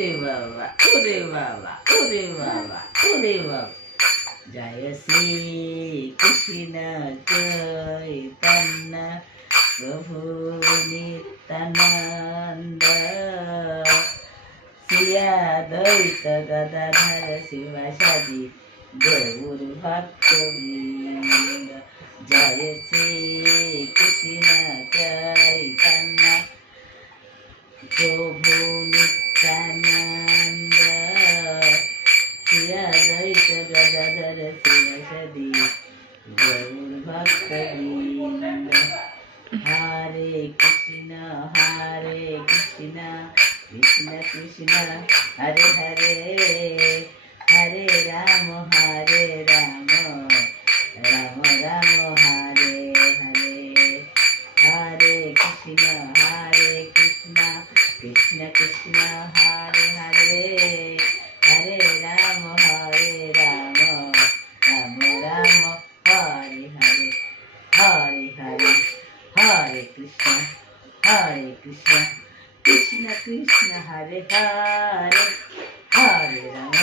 ওরে বাবা, ওরে বাবা, ওরে বাবা, ওরে বাবা। জয় শ্রী কৃষ্ণ চৈতন্য প্রভু নিত্যানন্দ শ্রী দ্বৈত গদাধর শিবাসাদি গৌর ভক্তবৃন্দ। জয় শ্রী কৃষ্ণ চৈতন্য প্রভু নিত্যানন্দ শ্রী দ্বৈত গদাধর শিবাসাদি গৌর ভক্তবৃন্দ। হরে কৃষ্ণ কৃষ্ণ কৃষ্ণ হরে হরে, হরে রাম রাম রাম হরে হরে। হরে কৃষ্ণ কৃষ্ণ কৃষ্ণ হরে হরে, হরে রাম রাম রাম হরে হরে। হরে হরে, হরে কৃষ্ণ কৃষ্ণ কৃষ্ণ হরে হরে, হরে রাম